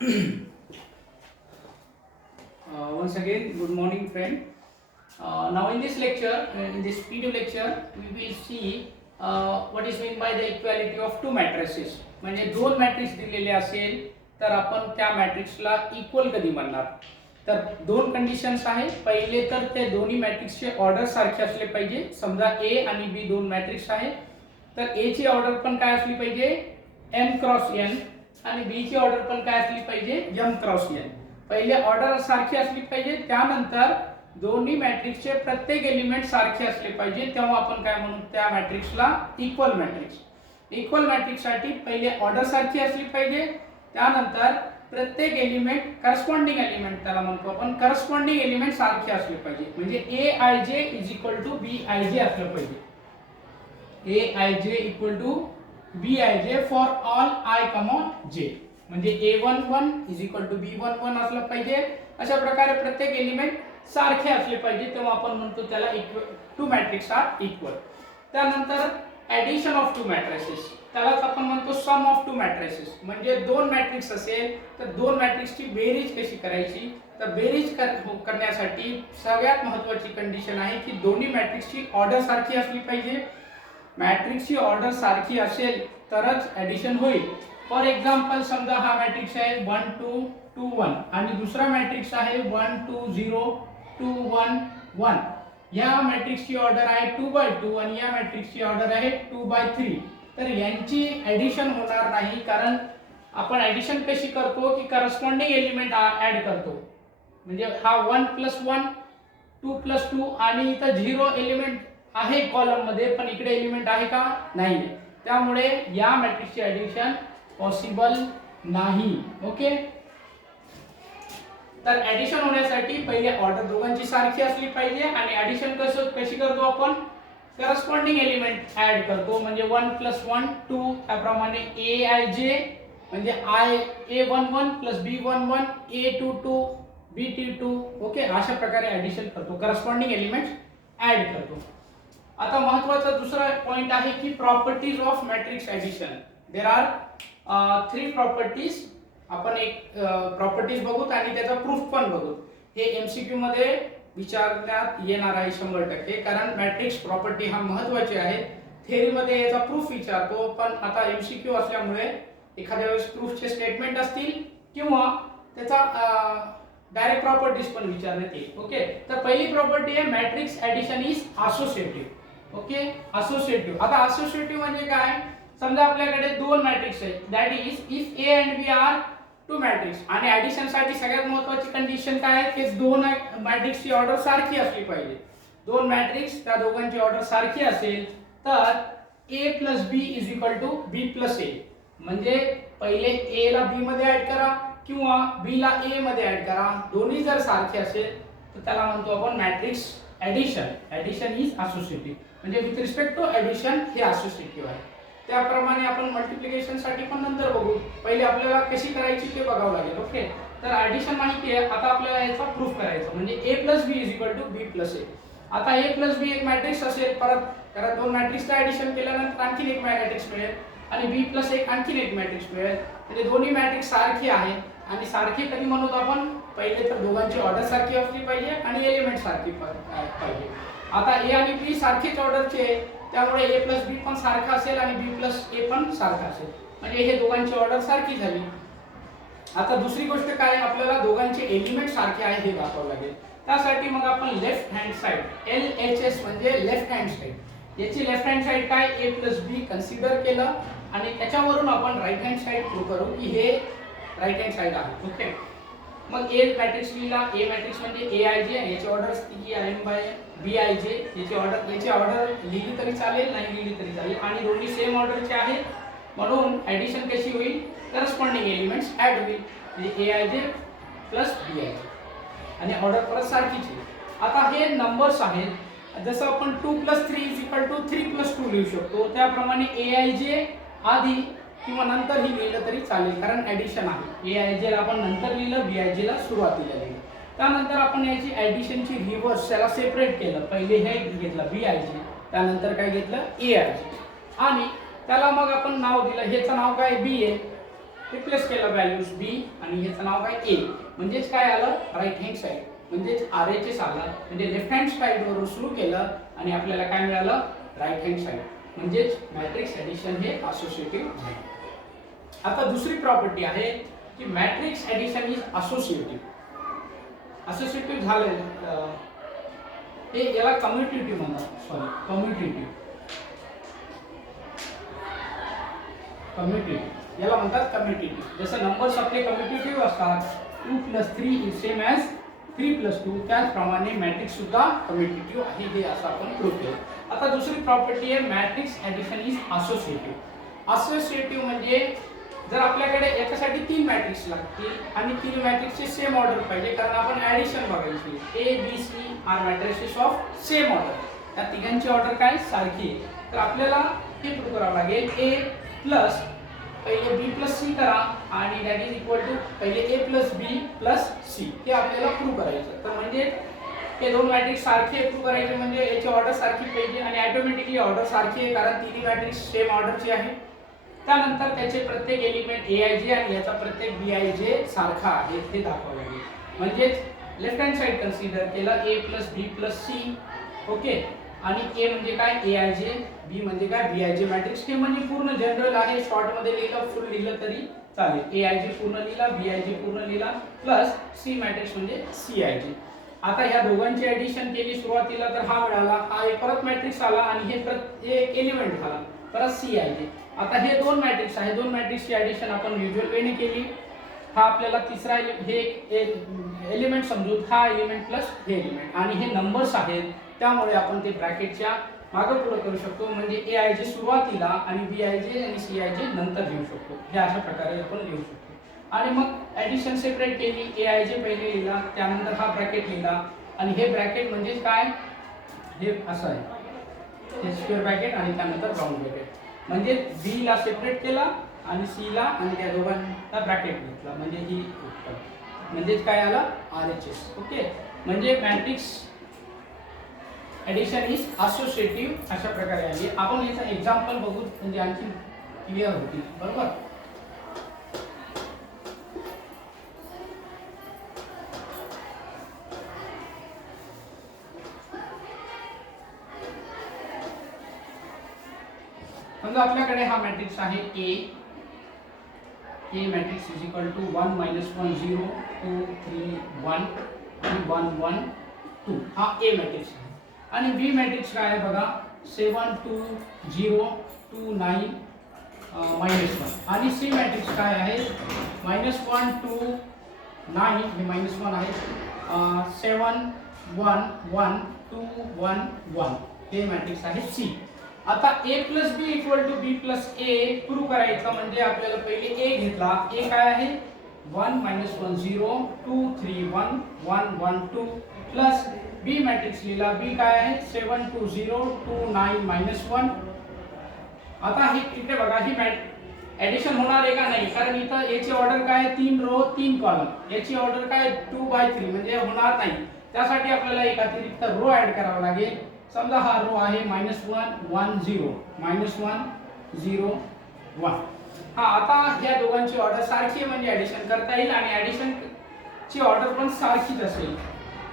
Once again, good morning, friend. Now, in this lecture, in this video lecture, we will see what is meant by the equality of two matrices. म्हणजे दोन matrix दिलेले असेल तर आपण त्या मॅट्रिक्सला equal कधी म्हणणार. तर दोन कंडिशन्स आहे. पहिले तर ते दोन्ही मॅट्रिक्सचे ऑर्डर सारखे असले पाहिजे. समजा ए आणि बी दोन मॅट्रिक्स आहे, तर ए ची ऑर्डर पण काय असली पाहिजे, m क्रॉस n, आणि बी ची ऑर्डर पण काय असली पाहिजे, m क्रॉस n. पहिले ऑर्डर सारखी असली पाहिजे, त्यानंतर दोन्ही मॅट्रिक्सचे प्रत्येक एलिमेंट सारखे असले पाहिजे, तेव्हा आपण काय म्हणू, त्या मॅट्रिक्सला इक्वल मॅट्रिक्स. इक्वल मॅट्रिक्स साठी पहिले ऑर्डर सारखी असली पाहिजे, त्यानंतर प्रत्येक एलिमेंट करस्पॉन्डिंग एलिमेंट त्याला म्हणतो आपण, करस्पॉन्डिंग एलिमेंट सारखे असले पाहिजे. म्हणजे aij is equal to bij असलं पाहिजे. aij equal to bij for all i common j. म्हणजे a11 is equal to b11 असलं पाहिजे. अशा प्रकारे प्रत्येक एलिमेंट सारखे असले पाहिजे, तेव्हा आपण म्हणतो त्याला टू मॅट्रिक्स आर इक्वल. त्यानंतर ऍडिशन ऑफ टू मॅट्रिसेस, त्यालाच आपण म्हणतो सम ऑफ टू मॅट्रिसेस. म्हणजे दोन मॅट्रिक्स असेल तर दोन मॅट्रिक्सची बेरीज कशी करायची, तर बेरीज करण्यासाठी सगळ्यात महत्त्वाची कंडिशन आहे की दोन्ही मॅट्रिक्सची ऑर्डर सारखी असली पाहिजे. मॅट्रिक्सची ऑर्डर सारखी असेल तरच ऍडिशन होईल. फॉर एक्झाम्पल, समजा हा मॅट्रिक्स आहे 1 2 2 1 आणि दुसरा मॅट्रिक्स आहे 1 2 0 2 1 1. या मॅट्रिक्सची ऑर्डर आहे 2/2 आणि या मॅट्रिक्सची ऑर्डर आहे 2/3. तर यांची ऍडिशन होणार नाही, कारण आपण ऍडिशन कशी करतो की करस्पॉन्डिंग एलिमेंट ऍड करतो. म्हणजे हा 1 + 1 2 + 2 आणि इथं 0 एलिमेंट आहे कॉलम मध्ये, पण इकडे एलिमेंट आहे का, नाही. त्यामुळे या मॅट्रिक्सची ऍडिशन पॉसिबल नाही. ओके, तर ऍडिशन होण्यासाठी पहिले ऑर्डर दोघांची सारखी असली पाहिजे. आणि ऍडिशन कशी करतो आपण, करस्पॉन्डिंग एलिमेंट ऍड करतो. म्हणजे 1 + 1 2, त्याप्रमाणे aij म्हणजे a11 + b11 a22 b22. Okay, अशा प्रकारे ऍडिशन करतो, करस्पॉन्डिंग एलिमेंट ऍड करतो. आता महत्त्वाचा दुसरा पॉइंट आहे की properties of matrix addition. There are 3 properties. आपण एक प्रॉपर्टीज बघूत आणि त्याचा प्रूफ पण बघू. हे एमसीक्यू मध्ये विचारण्यात येणार आहे 100%, कारण मॅट्रिक्स प्रॉपर्टी हा महत्त्वाची आहे. थेअरी मध्ये याचा प्रूफ विचारतो, पण आता एमसीक्यू असल्यामुळे एखाद्या वेळेस प्रूफचे स्टेटमेंट असतील किंवा त्याचा डायरेक्ट प्रॉपर्टीज पण विचारण्यात येईल. ओके, तर पहिली प्रॉपर्टी आहे matrix addition is associative. Okay, associative. आता असोसिएटिव्ह म्हणजे काय, समजा आपल्याकडे दोन मॅट्रिक्स आहेत, that is if A and B are two matrix. आणि ऍडिशन साठी सगळ्यात महत्त्वाची कंडिशन काय आहे की दोन मॅट्रिक्सची ऑर्डर सारखी असली पाहिजे. दोन मॅट्रिक्स त्या दोघांची ऑर्डर सारखी असेल तर a + b is equal to b + a. म्हणजे पहिले a ला b मध्ये ऍड करा किंवा b ला a मध्ये ऍड करा. दोन्ही जर सारखे असेल तर त्याला म्हणतो आपण matrix addition. Addition is associative. म्हणजे विथ रिस्पेक्ट टू ऍडिशन हे असोसिएटिव्ह आहे. त्याप्रमाणे आपण मल्टिप्लिकेशन साठी पण नंतर बघू. पहिले आपल्याला कशी करायची ते बघावं लागेल. ओके, तर ऍडिशन माहिती आहे, आता आपल्याला याचा प्रूफ करायचा. म्हणजे a + b is equal to b + a. आता a + b एक मॅट्रिक्स असेल, परत कारण दोन मॅट्रिक्सला ऍडिशन केल्यानंतर आणखी एक मॅट्रिक्स मिळेल आणि b + एक आणखी एक मॅट्रिक्स मिळेल. म्हणजे दोन्ही मॅट्रिक्स सारखी आहे. आणि सारखे कधी म्हणतो आपण, पहिले तर दोघांची ऑर्डर सारखी असली पाहिजे आणि एलिमेंट सारखी पाहिजे. आता a आणि b सारखीच ऑर्डरचे, त्यामुळे a + b पण सारखा असेल आणि b + a पण सारखा असेल. म्हणजे हे दोघांची ऑर्डर सारखी झाली. आता दुसरी गोष्ट काय, आपल्याला दोघांचे एलिमेंट सारखे आहे हे दाखवावं लागेल. त्यासाठी मग आपण लेफ्ट हँड साइड LHS म्हणजे लेफ्ट हँड साइड, याची लेफ्ट हँड साइड काय a + b कन्सिडर केलं आणि त्याच्यावरून आपण राईट हँड साइड प्रूव्ह करू की हे राईट हँड साइड आहे. ओके, मग ए मॅट्रिक्स लिहिला. ए मॅट्रिक्स म्हणजे aij, याची ऑर्डर असते की bij. याची ऑर्डर लिहिली तरी चालेल, नाही लिहिली तरी चालेल, आणि दोन्ही सेम ऑर्डरचे आहेत. म्हणून ऍडिशन कशी होईल, करस्पॉन्डिंग एलिमेंट्स ऍड होईल. म्हणजे aij + bij आणि ऑर्डर परत सारखीच आहे. आता हे नंबर्स आहेत. जसं आपण 2 + 3 इज इक्वल टू 3 + 2 लिहू शकतो, त्याप्रमाणे aij आधी किंवा नंतर ही लिहिलं तरी चालेल, कारण ऍडिशन आहे. aij ला आपण नंतर लिहिलं, bij ला सुरुवातीला लिहिलं. त्यानंतर आपण याची ऍडिशनची रिव्हर्स त्याला सेपरेट केलं. पहिले हे घेतलं bij, त्यानंतर काय घेतलं aij, आणि त्याला मग आपण नाव दिलं. ह्याचं नाव काय b आहे. रिप्लेस केलं व्हॅल्यूज बी आणि ह्याचं नाव काय ए, म्हणजेच काय आलं राईट हँड साइड, म्हणजेच RHS आलं, म्हणजे लेफ्ट हँड साइड वरून सुरू केलं आणि आपल्याला काय मिळालं राईट हँड साइड, म्हणजेच मॅट्रिक्स ऍडिशन हे असोसिएटिव्ह झाले. आता दुसरी प्रॉपर्टी आहे की matrix addition is associative. Associative झालं हे याला कम्युटेटिव्ह म्हणतात, सॉरी कम्युटेटिव्ह याला म्हणतात कम्युटेटिव्ह. जसं नंबर्स आपले कम्युटेटिव्ह असतात 2 + 3 इज सेम ॲज 3 + 2, त्याचप्रमाणे मॅट्रिक्स सुद्धा कम्युटेटिव्ह आहे, हे असं आपण प्रूव्ह केलं. आता दुसरी प्रॉपर्टी आहे matrix addition is associative. Associative म्हणजे जर आपल्याकडे याच्यासाठी 3 मॅट्रिक्स लागतील आणि 3 मॅट्रिक्सचे सेम ऑर्डर पाहिजे, कारण आपण ऍडिशन बघायची, A B C are matrices of same order, त्या तिघांची ऑर्डर काय सारखी आहे. तर आपल्याला हे प्रूव्ह करावं लागेल A प्लस पहिले B प्लस C करा आणि दॅट इज इक्वल टू पहिले A plus B plus C, हे आपल्याला प्रूव्ह करायचं. तर म्हणजे हे दोन मॅट्रिक्स सारखे प्रूव्ह करायचे म्हणजे याची ऑर्डर सारखी पाहिजे आणि ऑटोमॅटिकली ऑर्डर सारखी आहे, कारण तिन्ही मॅट्रिक्स सेम ऑर्डरची आहे. त्यानंतर त्याचे प्रत्येक एलिमेंट AIJ आणि याचा प्रत्येक BIJ सारखा आहे हे दाखवावं लागेल. म्हणजेच लेफ्ट हँड साइड कन्सिडर केलं A plus B plus C, okay, आणि A म्हणजे काय AIJ, B म्हणजे काय BIJ मॅट्रिक्स. हे म्हणजे पूर्ण जनरल आहे, शॉर्ट मध्ये लिहिलं फुल लिहिलं तरी चालेल. AIJ पूर्ण लिहिला, BIJ पूर्ण लिहिला, प्लस C मॅट्रिक्स म्हणजे CIJ. आता ह्या दोघांची ऍडिशन केली सुरुवातीला तर हा मिळाला, हा एक परत मॅट्रिक्स आला आणि हे एक एलिमेंट आला परत CIJ. आता हे दोन मॅट्रिक्स आहे, दोन मॅट्रिक्सची ऍडिशन आपण युजुअल वेने केली. हा आपल्याला तिसरा हे एलिमेंट समजू, हा एलिमेंट प्लस हे एलिमेंट, आणि हे नंबर्स आहेत त्यामुळे आपण ते ब्रॅकेटच्या मागे पुढे करू शकतो. म्हणजे AIJ सुरुवातीला आणि BIJ आणि CIJ नंतर लिहू शकतो. हे अशा प्रकारे आपण लिहू शकतो. आणि मग ऍडिशन सेपरेट केली, AIJ पहिले लिहिला, त्यानंतर हा ब्रॅकेट लिहिला, आणि हे ब्रॅकेट म्हणजे काय हे असं आहे, हे स्क्वेअर ब्रॅकेट आणि त्यानंतर राऊंड ब्रॅकेट. म्हणजे B ला सेपरेट केला आणि C ला आणि त्या दोघांचा ब्रॅकेट घेतला, म्हणजे ही म्हणजेच काय आलं RHS. ओके, म्हणजे मॅट्रिक्स ऍडिशन इज असोसिएटिव्ह अशा प्रकारे आली. आपण याचा एक्झाम्पल बघू म्हणजे आणखी क्लिअर होतील, बरोबर. समजा आपल्याकडे हा मॅट्रिक्स आहे A matrix is equal to 1 - 1 0 2 3 1 आणि 1 1 2, हा A मॅट्रिक्स आहे. आणि B मॅट्रिक्स काय आहे बघा 7 2 0 2 9 -1, आणि C मॅट्रिक्स काय आहे -1 2 9 हे -1 आहे 7 1 1 2 1 1, हे मॅट्रिक्स आहे C. आता A plus B equal to B plus A prove करायचं म्हणजे आपल्याला पहिले A घेतला, A काय आहे 1 - 1 0 2 3 1 1 1 2, प्लस B मॅट्रिक्स लिहिला, B काय आहे 7 2 0 2 9 -1. आता ही इथे बघा ही ऍडिशन होणार आहे का नाही, कारण इथं याची ऑर्डर काय आहे 3 रो 3 कॉलम, याची ऑर्डर काय 2/3 म्हणजे होणार नाही. त्यासाठी आपल्याला एक अतिरिक्त रो ऍड करावा लागेल. समजा हा रो आहे -1 1 0 -1 0 1. हा आता ह्या दोघांची ऑर्डर सारखी म्हणजे ऍडिशन करता येईल आणि ऍडिशन ची ऑर्डर पण सारखीच असेल,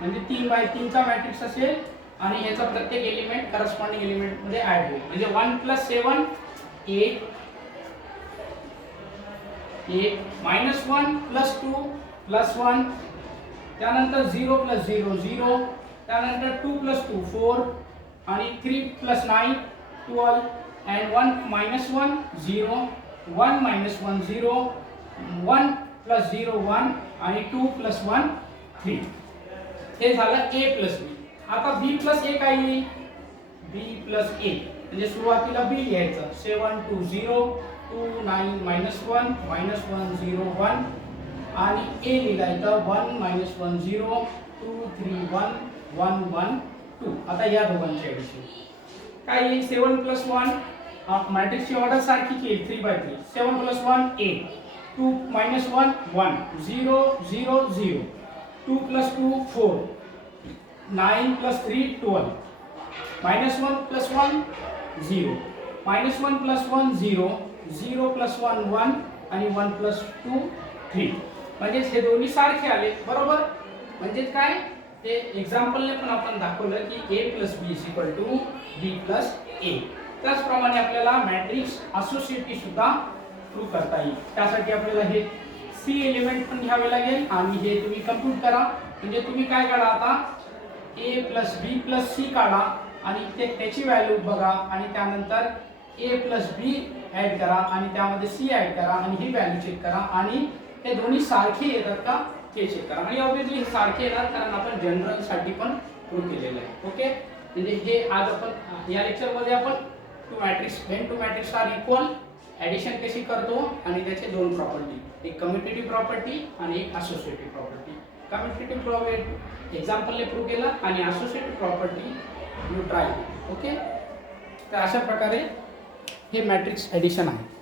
म्हणजे 3/3 चा मॅट्रिक्स असेल आणि याचा प्रत्येक एलिमेंट करस्पॉन्डिंग एलिमेंट मध्ये ऍड होईल. म्हणजे 1 + 7 8 8 -1 + 2 + 1, त्यानंतर 0 + 0 0, त्यानंतर 2 + 2 4 आणि 3 + 9 12 and 1 - 1 0 1 - 1 0 1 + 0 1 आणि 2 + 1 3. हे झालं A + B. आता B + A काय येईल B + A म्हणजे सुरुवातीला B लिहायचं 7 2 0 2 9 -1 -1 0 1 आणि A लिहायचं 1 - 1 0 2 3 1 1 1 2. आता या दोघांची ऍडिशन काय येईल 7 + 1 मॅट्रिक्सची ऑर्डर सारखीच येईल 3/3. 7 + 1 8 2 - 1 1 0 0 0 2 + 2 4 9 + 3 12 -1 + 1 0 -1 + 1 0 0 + 1 1 आणि 1 + 2 3. म्हणजेच हे दोन्ही सारखे आले बरोबर. म्हणजेच काय ते एक्झाम्पलने पण आपण दाखवलं की a + b = b + a. त्याचप्रमाणे आपल्याला मॅट्रिक्स असोसिएटिव्ह सुद्धा प्रूव्ह करता येईल. त्यासाठी आपल्याला हे सी एलिमेंट पण घ्यावे लागेल आणि हे तुम्ही कम्प्यूट करा. म्हणजे तुम्ही काय काढा आता a + b + c काढा आणि त्याची व्हॅल्यू बघा आणि त्यानंतर a + b ऍड करा आणि त्यामध्ये c ऍड करा आणि ही व्हॅल्यू चेक करा आणि हे दोन्ही सारखे येतात का ते चेक करा. आणि ऑब्वियसली हे सारखे येतात कारण आपण जनरल साठी पण प्रूव्ह केलेलं आहे. ओके. म्हणजे हे आज आपण या लेक्चर मध्ये आपण two matrix are equal addition कशी करतो आणि त्याचे दोन प्रॉपर्टी, एक कम्युटेटिव्ह प्रॉपर्टी आणि एक असोसिएटिव्ह प्रॉपर्टी. कम्युटेटिव्ह प्रॉपर्टी एक्झाम्पलने प्रूव्ह केला आणि associative property you try. Okay. तर अशा प्रकारे हे मॅट्रिक्स ऍडिशन आहे.